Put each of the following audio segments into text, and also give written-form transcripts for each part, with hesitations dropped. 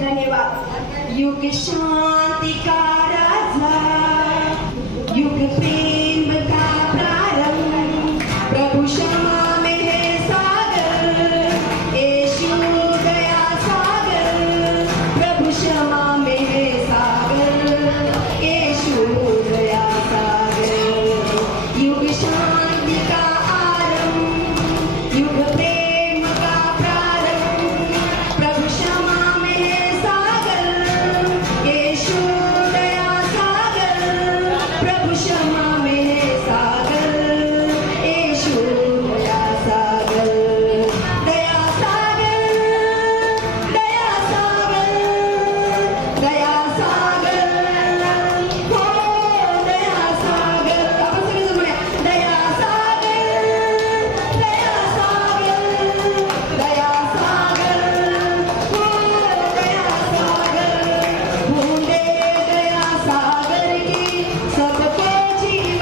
धन्यवाद। युग शांति का राजा, युग प्रेम का प्रारंभ, प्रभु क्षमा में है सागर, यीशु दया सागर, प्रभु क्षमा में है सागर, यीशु दया सागर। युग शांति का आरंभ, युग प्रेम का प्रारंभ, प्रभु क्षमा में है सागर, यीशु दया सागर, प्रभु क्षमा में है सागर, यीशु दया सागर। दया सागर, दया सागर, दया सागर, हो दया सागर। आपण सगळेजण म्हणूया, दया सागर, दया सागर, दया सागर, हो दया सागर। बूंदे दया सागर की सबको जीवन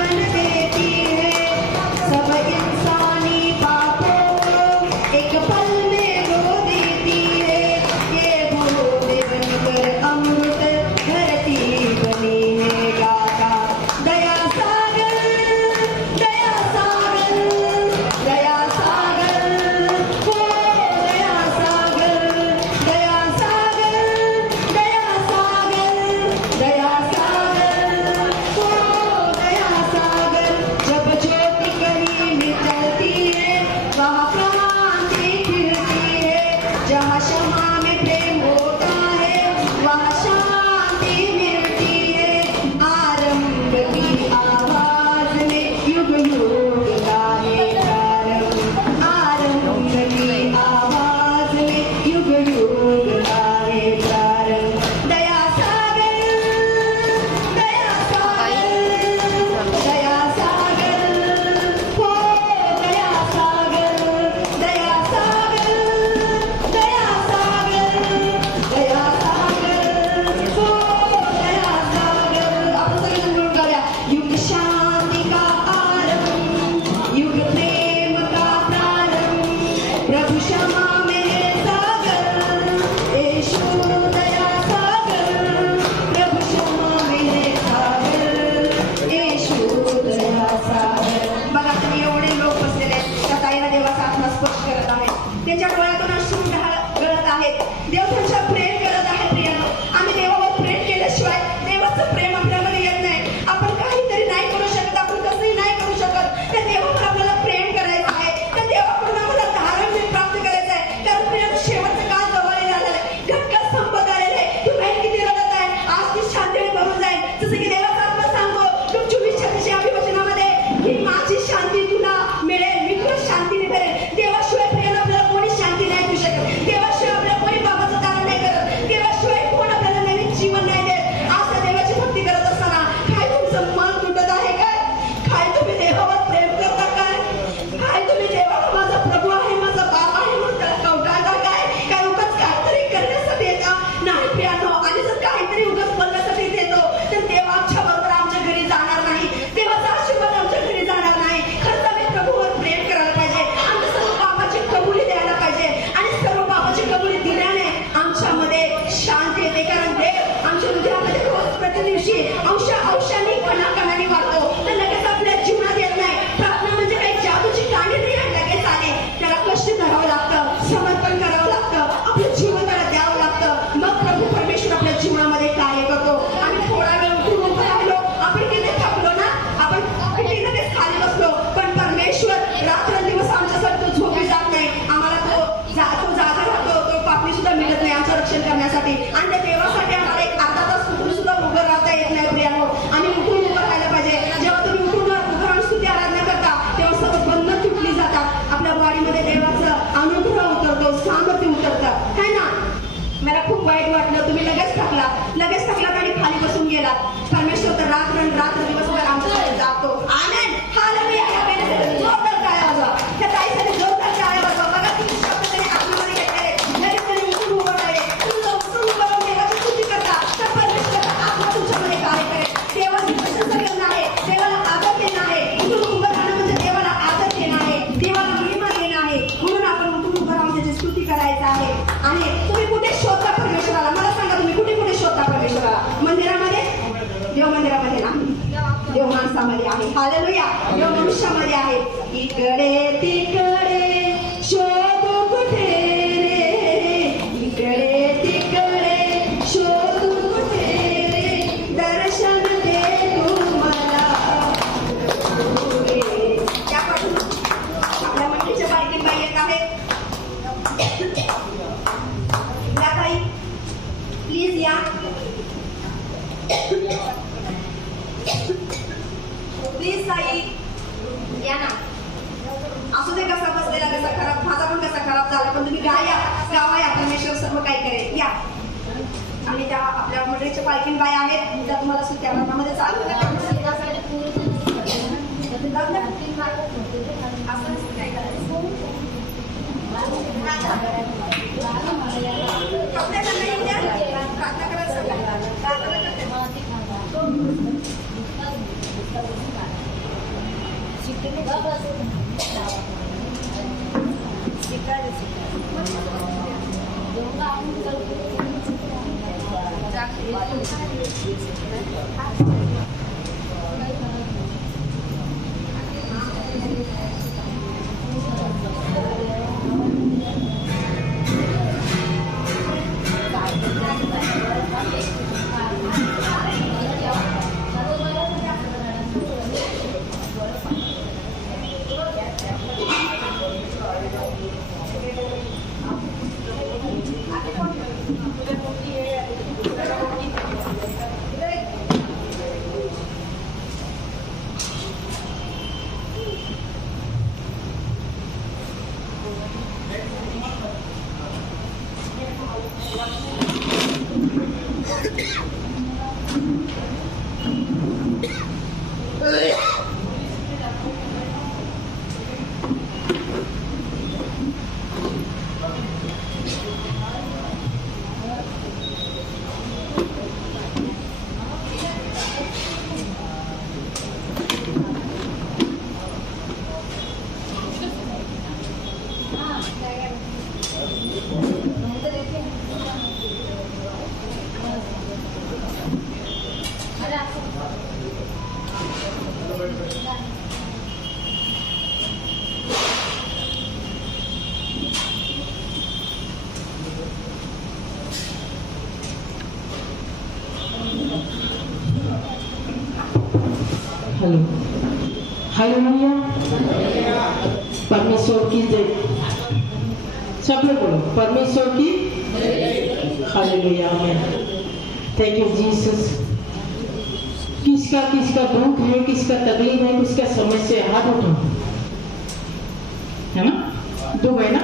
देव माणसामध्ये आहे. हालेलुया. देव मनुष्यामध्ये आहे. इकडे तिकडे शोधू कुठे रे, इकडे तिकडे शोधू कुठे रे, दर्शन दे तू मला. त्यापासून आपल्या मंडळीच्या बायकिंग बाई येत आहेत. या ताई प्लीज या. प्लीज ताई या ना. असू दे कसा बसलेला कसा खराब, माझा पण कसा खराब झाला, पण तुम्ही गाया गावा या. परमेश्वर सर्व काही करेल. या. आणि त्या आपल्या मंडळीच्या पालखीन बाया आहेत, त्या तुम्हाला सुट्ट्या मध्ये चालू काय हेलो हालेलुया. परमेश्वर की जय. सब लोग बोलो परमेश्वर की हालेलुया. Thank you Jesus. किसका किसका दुख है, किसका तकलीफ है, किसका समस्या है, हाथ उठाओ. है ना, दुख है ना,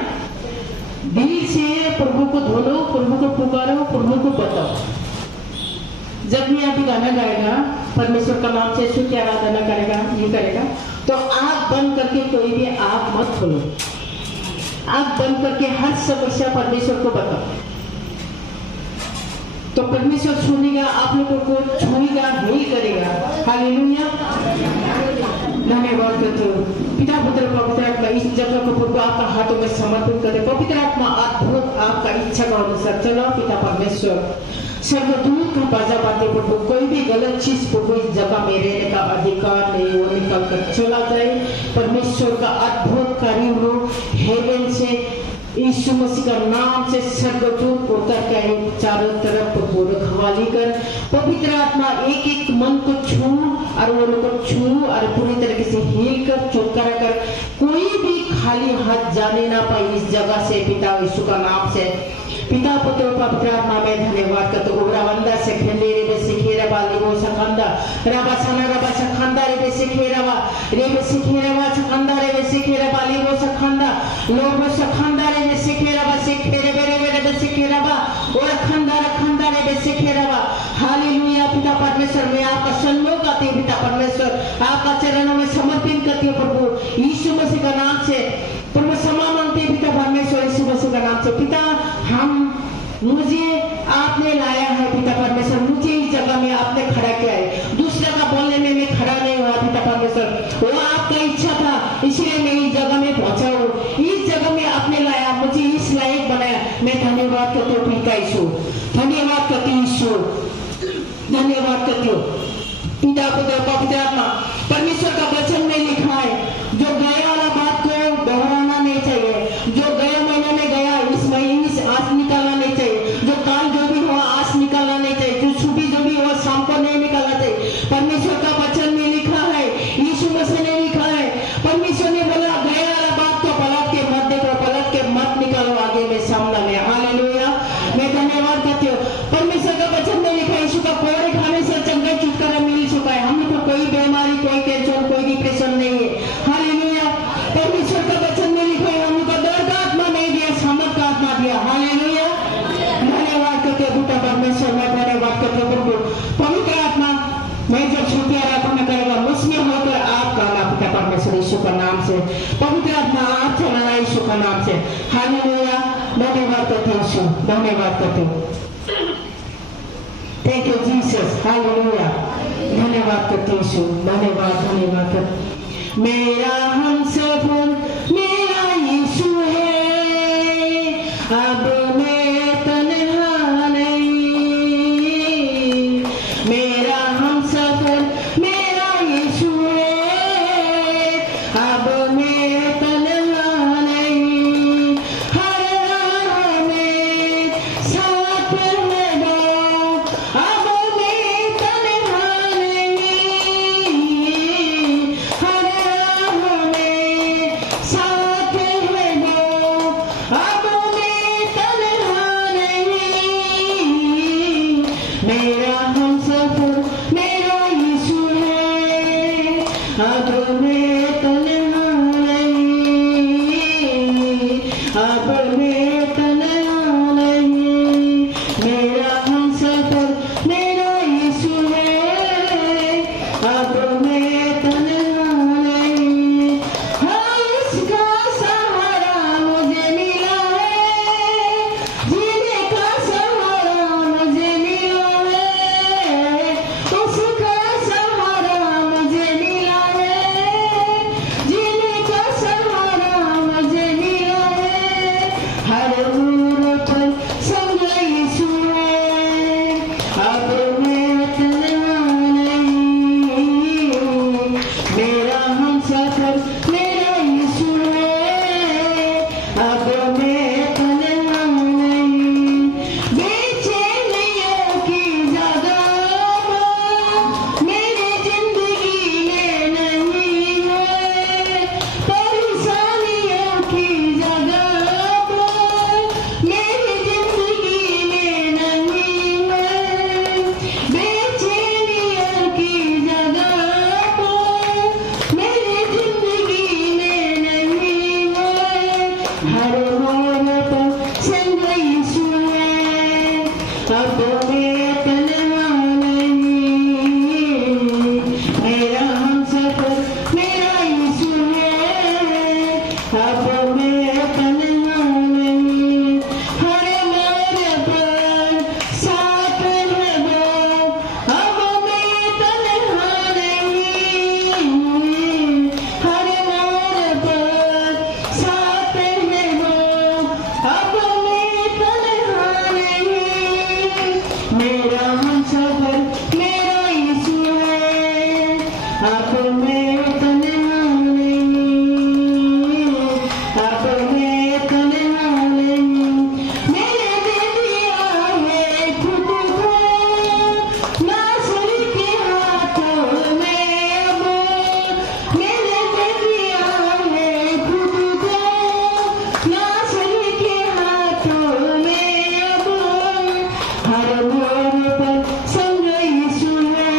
दिल से प्रभु को धोलो, प्रभु को पुकारो, प्रभु को बताओ. जब भी आप गाना गाएगा, परमेश्वर का नाम से स्तुति आराधना करेगा, ये करेगा, तो आँख बंद करके कोई भी आप मत खोलो. आँख बंद करके हर समस्या परमेश्वर को बताओ. तो परमेश्वर सुनेगा, आप लोगों को छुएगा, हील करेगा. हालेलुया. धन्यवाद करते हो पिता पुत्र पवित्र आत्मा. इस जगह को प्रभु आपका हाथों में समर्पित करते. पवित्र आत्मा अद्भुत आपका इच्छा का अनुसार चलो. पिता परमेश्वर सर्वदूत का बाजा पाते प्रभु, कोई भी गलत चीज प्रभु इस जगह में रहने का अधिकार नहीं, वो निकल कर चला जाए. परमेश्वर का अद्भुत कार्य हो हेवन से, यीशु मसीह का नाम से सर्वदूत उतर के चारों तरफ प्रभु रखवाली कर. पवित्र आत्मा एक एक मन को छू और वो लोग को छू और पूरी तरीके से हील कर, छुटकारा कर. कोई भी खाली हाथ जाने ना पाए इस जगह से पिता यीशु का नाम से. पिता पुत्र पवित्र आत्मा में धन्यवाद करते. उब्रावंदा से खेले रे बे सिखेरा बाली वो सखंदा रबा सना रबा सखंदा रे बे सिखेरा सखंदा रे बे सिखेरा बाली वो सखंदा लोग वो सखंदा रे बे सिखेरा बा सिखेरे बे सिखेरा बा और खंदा रे बे सिखेरा बा. हालेलुया. पिता परमेश्वर में आपका सन्मुख करते पिता परमेश्वर, आपका चरणों में समर्पित करती है प्रभु यीशु मसीह का नाम से. प्रभु क्षमा मांगते पिता परमेश्वर यीशु मसीह का नाम से. पिता हम मुझे आपने लाया है पिता परमेश्वर, मुझे इस जगह में आपने खड़ा किया है. दूसरे का बोलने में मैं खड़ा नहीं हुआ पिता परमेश्वर, वो आपका इच्छा था, इसलिए मैं इस जगह में पहुंचा हूँ. इस जगह में आपने लाया, मुझे इस लायक बनाया. मैं धन्यवाद करती हूँ पिता यीशु, धन्यवाद करती हूँ यीशु, धन्यवाद करती हूँ पिता पुत्र पवित्र आत्मा। परमेश्वर का वचन में लिखा है जो गए वाला बात को दोहराना नहीं चाहिए, जो गए महीने में गया इस महीने से आज निकालना नहीं चाहिए, जो काल जो भी हुआ आज निकालना नहीं चाहिए, जो छुट्टी जो भी हुआ शाम को नहीं निकालना चाहिए। परमेश्वर का वचन में लिखा है, यीशु मसीह ने लिखा है, परमेश्वर ने बोला गए वाला बात को पलट के मत देखो, पलट के मत निकालो आगे में सामने में। हालेलुया। मैं धन्यवाद करती हूँ। परमेश्वर का वचन में लिखा है यीशु का कोड़े खाने से चंगा छुटकारा मिल चुका है। हम लोग को कोई बीमारी, कोई टेंशन, कोई डिप्रेशन नहीं है। हालेलुया। परमेश्वर का वचन में लिखा है हम लोग को डर का आत्मा नहीं दिया, सामर्थ का आत्मा दिया। हालेलुया। धन्यवाद करते हैं पिता परमेश्वर, मैं धन्यवाद करते हैं प्रभु। पवित्र आत्मा मैं जब छुट्टी आराधना करेगा मुझमें होकर आप कहना पिता परमेश्वर यीशु का नाम से। पवित्र आत्मा आप चलाना यीशु का नाम से। हालेलुया। धन्यवाद करते हैं यीशु, धन्यवाद करते हैं। Thank you Jesus. हालेलुया। धन्यवाद करते हैं यीशु, धन्यवाद धन्यवाद करते। मेरा हम सफर मेरा यीशु है, अब मैं तन्हा नहीं। मेरा हम सफर मेरा यीशु है, अब मैं तन्हा नहीं। हर राह में साथ है वो, अब मैं तन्हा नहीं। हर राह में साथ है वो, अब मैं तन्हा नहीं। मेरा हम सफर मेरा यीशु है, अब मैं तन्हा नहीं। अब मैं तन्हा नहीं। मेरा हम सफर मेरा यीशु है, अब मैं तन्हा नहीं। हाँ, उसका सहारा मुझे मिला है, जीने का सहारा मुझे मिला है। उसका सहारा मुझे मिला है, जीने का सहारा मुझे मिला है। हर मोड़ पर संग यीशु है, अब मैं तन्हा नहीं। मेरा हम सफर मेरा यीशु है, अब मैं तन्हा नहीं। बेचैनियों की जगह मेरी जिंदगी में नहीं है, परेशानियों की जगह मेरी जिंदगी में नहीं है। बेचैनियों की जगह मेरी जिंदगी में नहीं है। हर मोड़ पर संग यीशु है, अब मैं तन्हा नहीं। मेरा हम सफर मेरा यीशु है, अब मैं तन्हा नहीं। हर मोड़ पर साथ है वो, अब मैं तन्हा नहीं। हर मोड़ पर साथ है वो, अब मैं तन्हा नहीं। मेरा हम सफर मेरा यीशु है, अब मैं तन्हा नहीं। अब मैं तन्हा नहीं। मैंने दे दिया है खुद को नासर के हाथों में अब। मैंने दे दिया है खुद को नासर के हाथों में अब। हर मोड़ पर संग यीशु है,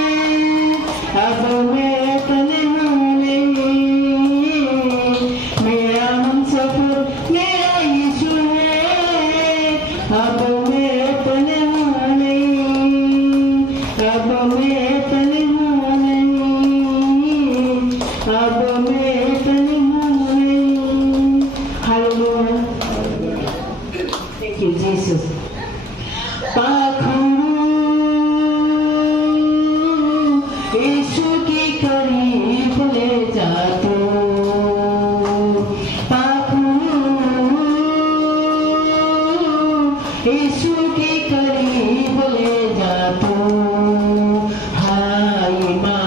अब मैं तन्हा नहीं। मेरा हम सफर मेरा यीशु है, अब मैं तन्हा नहीं। अब मैं तन्हा नहीं। अब मैं तन्हा नहीं। हालेलुया। Thank you Jesus. पाखरू यीशु के करीब ले जा तू। पाखरू यीशु के करीब ले जा तू। हाय माँ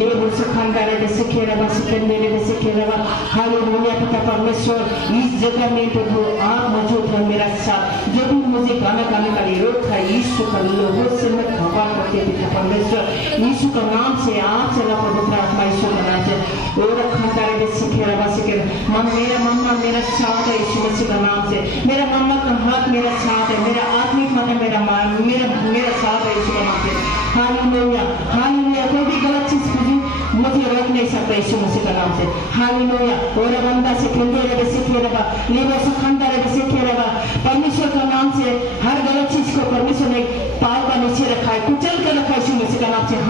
लेबो सखांदारे बेसे खेरवा सिकंदरे बेसे खेरवा हालेलुया पिता परमेश्वर इस जगह में प्रभु आप मौजूद है मेरा साथ जो भी मुझे गाना गाने का विरोध था यीशु का लोगों से मैं खबर करते पिता परमेश्वर यीशु का नाम से आप चला पवित्र आत्मा यीशु का नाम से और खंडारे बेसे खेरवा सिकर मेरा मम्मा मेरा साथ है यीशु मसीह का नाम से मेरा मम्मा का हाथ मेरा साथ है मेरा आत्मिक मन मेरा मेरा साथ है यीशु का नाम से हालेलुया हालेलुया कोई भी गलत चीज मुझे रोक नहीं सकता यीशु मसीह का नाम से हालेलुया और बंदा से खेलते रहे सीखे रहा लेबो सखांदा रहे सीखे रहा परमेश्वर का नाम से हर गलत चीज को परमेश्वर ने पाव का नीचे रखा है कुचल के रखा है यीशु मसीह का नाम से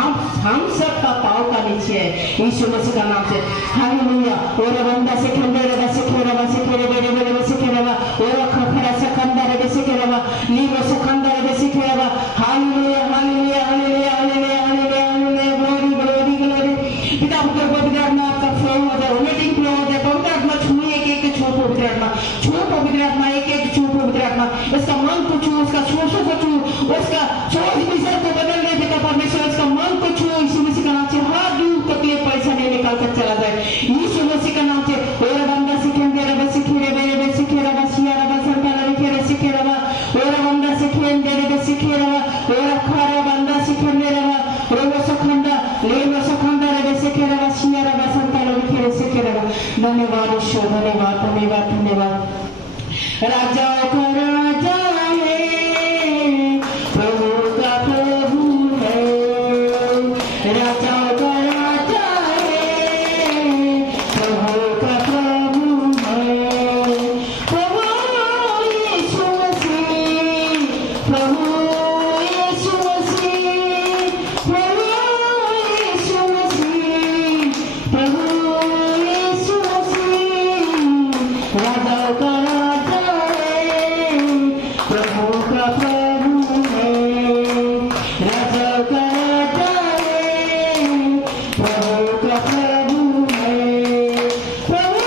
हम सब का पाव का नीचे है यीशु मसीह का नाम से हालेलुया और बंदा से खेलते रहे सीखे रहा सीखे रहा और खखरा सखांदा रहे सीखे रहा लेबो सखांदा रहे सीखे रहा hallelujah hallelujah hallelujah hallelujah hallelujah glory glory पिता पुत्र पवित्र आत्मा का फ्लो हो जाए ओमेटिंग फ्लो हो जाए पवित्र आत्मा छुए एक छू पवित्र आत्मा छू पवित्र आत्मा एक छू पवित्र आत्मा इसका मन को छू उसका शोषों को छू उसका सोच विचार को बदल दे पिता परमेश्वर इसका मन को छू यीशु मसीह का नाम से हर दूर तकलीफ परेशानी निकाल कर चला जाए यीशु मसीह का नाम से और बंदा सीखे रे सीखे रे सीखे रे सिया रे संतान रे सीखे रे और बंदा सीखे रे सीखे रे और खारा बंदा सीखे रे रोबो सखंदा लेबो सखंदा रे सीखे रे सिया रे संतान रे सीखे रे धन्यवाद ईश्वर धन्यवाद धन्यवाद धन्यवाद राजाओं का राजा है प्रभु का प्रभु है राजाओं का राजा है प्रभु का प्रभु है प्रभु यीशु मसीह प्रभु यीशु मसीह प्रभु यीशु मसीह प्रभु यीशु मसीह राजाओं का राजा है प्रभु का प्रभु है राजाओं का राजा है प्रभु का प्रभु है प्रभु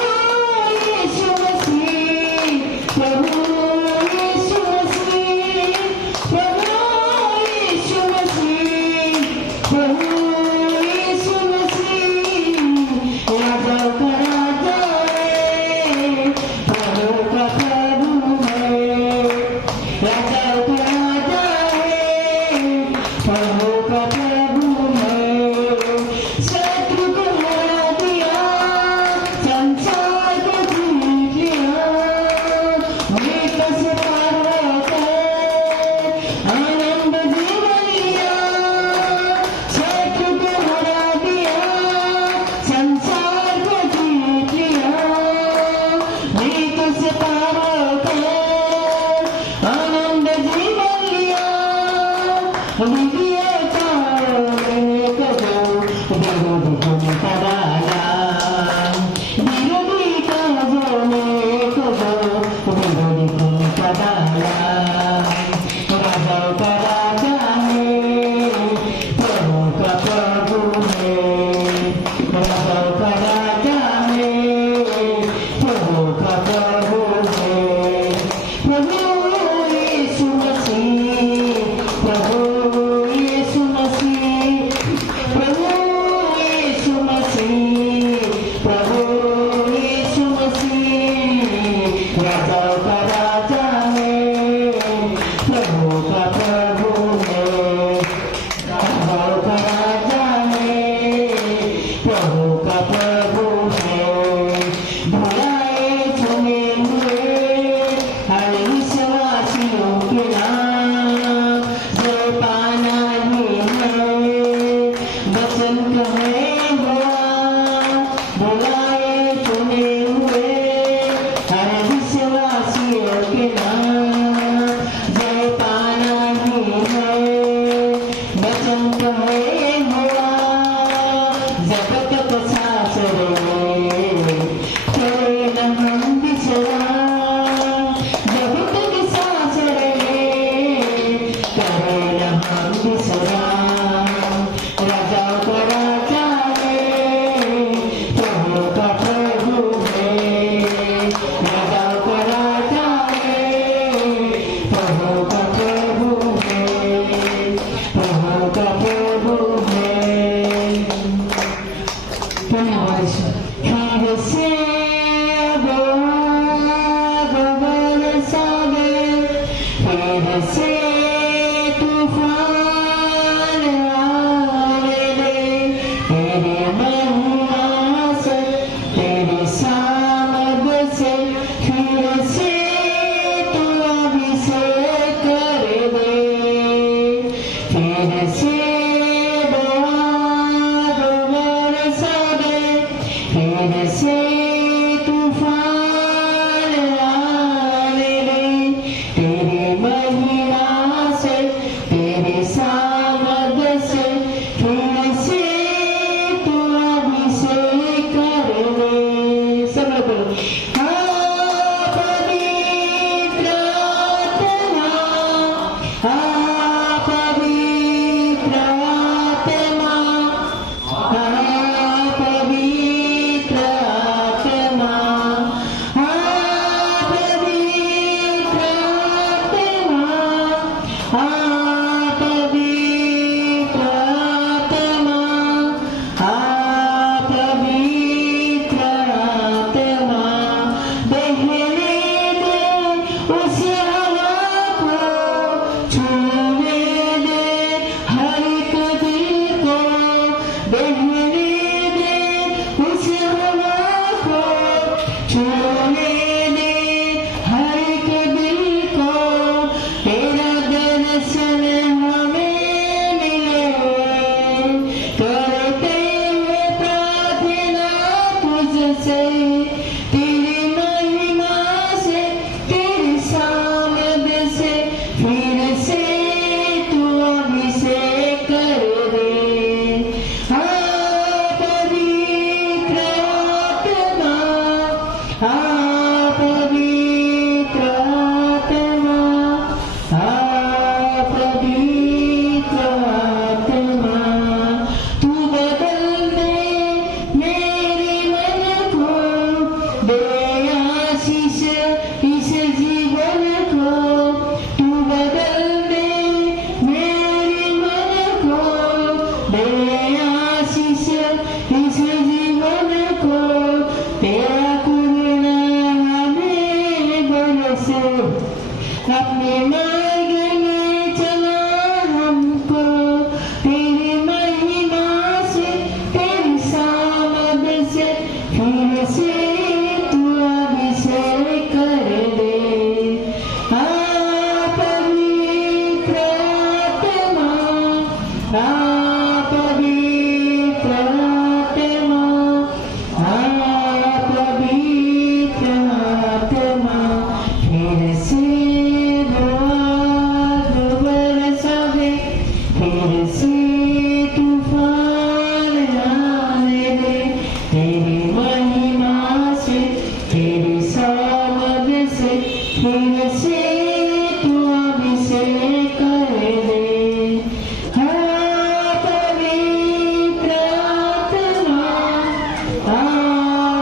यीशु मसीह प्रभु यीशु मसीह प्रभु यीशु मसीह प्रभु यीशु मसीह राजाओं का राजा है प्रभु का प्रभु है राजाओं का राजा है प्रभु का प्रभु है शत्रु को हरा दिया संसार को जीत लिया मृत से पार होकर आनंद जीवन लिया शत्रु को हरा दिया संसार को जीत लिया मृत्यु से पार होकर आनंद जीवन लिया विजय चारों को विरोधी को मिटा डाला विरोधी का जोने को विरोधी को मिटा डाला राजाओं का राजा है प्रभु का प्रभु है राजाओं का राजा है प्रभु का प्रभु है प्रभु यीशु मसीह प्रभु यीशु मसीह प्रभु यीशु मसीह इस जीवन को तेरा करुणा हमें बरसे, अपने मार्ग में चला हमको तेरी महिमा से, तेरी सामद से, फिर से तू अभिषेक कर दे। पवित्र आत्मा, पवित्र आत्मा, पवित्र आत्मा, फिर से आग बरसावे, फिर से तूफान आने दे, तेरी महिमा से, तेरी सामद से, फिर से तू अभिषेक कर दे। पवित्र आत्मा,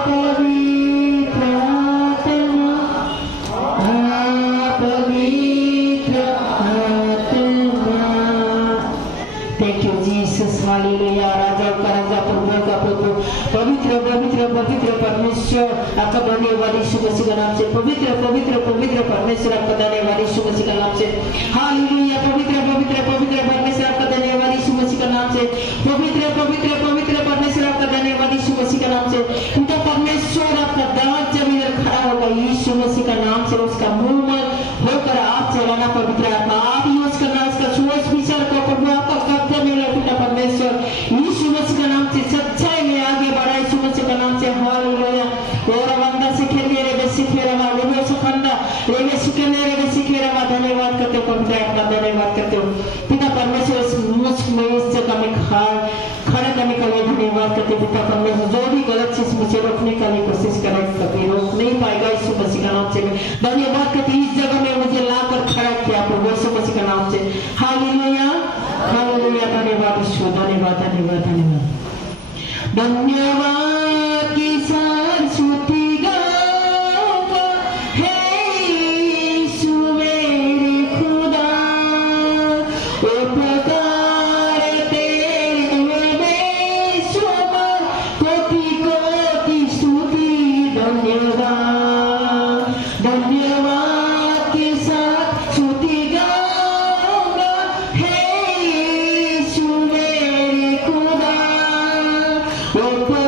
पवित्र आत्मा, पवित्र आत्मा। Thank you Jesus, Hallelujah. राजा का राजा, प्रभु का प्रभु, पवित्र पवित्र पवित्र परमेश्वर, आपका धन्यवाद यीशु मसीह के नाम से। पवित्र पवित्र पवित्र परमेश्वर, आपका धन्यवाद यीशु मसीह के नाम से। हालेलुया। पवित्र पवित्र पवित्र परमेश्वर, आपका धन्यवाद यीशु मसीह के नाम से। पवित्र पवित्र पवित्र परमेश्वर, आपका धन्यवाद यीशु मसीह के नाम से। उनका परमेश्वर आपका दांत जब इधर खड़ा होगा यीशु मसीह का नाम से, उसका मुंह में होकर आप चलाना पवित्र आत्मा, आप यूज करना उसका सोच विचार को प्रभु आपका कब्जा में लो पिता परमेश्वर, यीशु मसीह का नाम से सच्चाई में आगे बढ़ा यीशु मसीह का नाम से। हालेलुया। और बंदा से खेले रे बेसी खेरवा लेवे सुखंदा लेवे सुखने रे बेसी खेरवा। धन्यवाद करते हो पवित्र आत्मा, धन्यवाद करते हो पिता परमेश्वर, इस मुझ में इस जगह में खड़े करने के लिए धन्यवाद करते पिता परमेश्वर। जो भी गलत चीज मुझे रोकने का लिए कोशिश करे कभी रोक नहीं पाएगा यीशु मसीह का नाम से। मैं धन्यवाद करती इस जगह में मुझे लाकर खड़ा किया प्रभु यीशु मसीह का नाम से। Hallelujah hallelujah. धन्यवाद यीशु, धन्यवाद धन्यवाद धन्यवाद धन्यवाद की सरस्वती गाऊंगा, हे यीशु मेरे खुदा, उपकार तेरे बेशुमार, कोटि कोटि स्तुति। धन्यवाद धन्यवाद के साथ स्तुति गाऊंगा, हे यीशु मेरे खुदा, उपकार